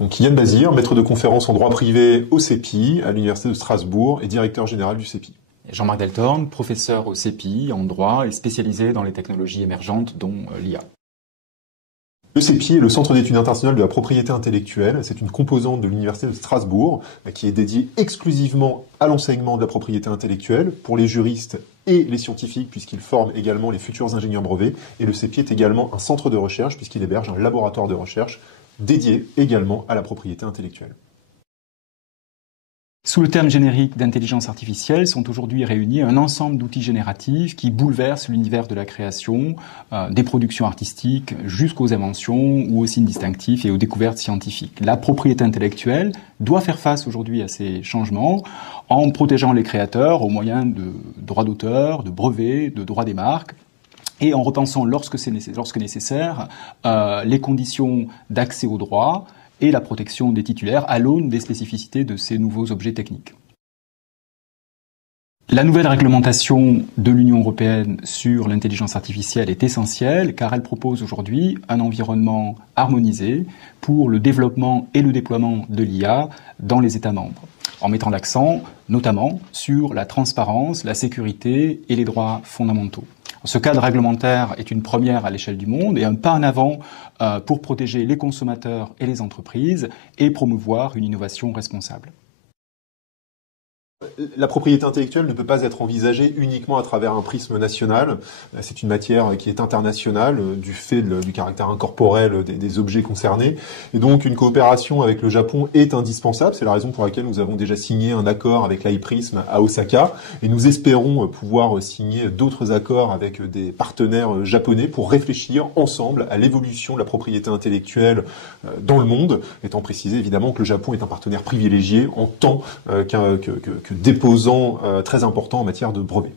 Donc Yann Bazir, maître de conférence en droit privé au CEPI, à l'Université de Strasbourg et directeur général du CEPI. Jean-Marc Deltorne, professeur au CEPI en droit et spécialisé dans les technologies émergentes dont l'IA. Le CEPI est le Centre d'études internationales de la propriété intellectuelle. C'est une composante de l'Université de Strasbourg qui est dédiée exclusivement à l'enseignement de la propriété intellectuelle pour les juristes et les scientifiques puisqu'il forme également les futurs ingénieurs brevets. Et le CEPI est également un centre de recherche puisqu'il héberge un laboratoire de recherche dédié également à la propriété intellectuelle. Sous le terme générique d'intelligence artificielle sont aujourd'hui réunis un ensemble d'outils génératifs qui bouleversent l'univers de la création, des productions artistiques jusqu'aux inventions ou aux signes distinctifs et aux découvertes scientifiques. La propriété intellectuelle doit faire face aujourd'hui à ces changements en protégeant les créateurs au moyen de droits d'auteur, de brevets, de droits des marques, et en repensant lorsque nécessaire les conditions d'accès aux droits et la protection des titulaires à l'aune des spécificités de ces nouveaux objets techniques. La nouvelle réglementation de l'Union européenne sur l'intelligence artificielle est essentielle car elle propose aujourd'hui un environnement harmonisé pour le développement et le déploiement de l'IA dans les États membres, en mettant l'accent notamment sur la transparence, la sécurité et les droits fondamentaux. Ce cadre réglementaire est une première à l'échelle du monde et un pas en avant pour protéger les consommateurs et les entreprises et promouvoir une innovation responsable. La propriété intellectuelle ne peut pas être envisagée uniquement à travers un prisme national. C'est une matière qui est internationale du fait du caractère incorporel des objets concernés. Et donc une coopération avec le Japon est indispensable. C'est la raison pour laquelle nous avons déjà signé un accord avec l'IPRISM à Osaka. Et nous espérons pouvoir signer d'autres accords avec des partenaires japonais pour réfléchir ensemble à l'évolution de la propriété intellectuelle dans le monde, étant précisé évidemment que le Japon est un partenaire privilégié en tant que déposant très important en matière de brevets.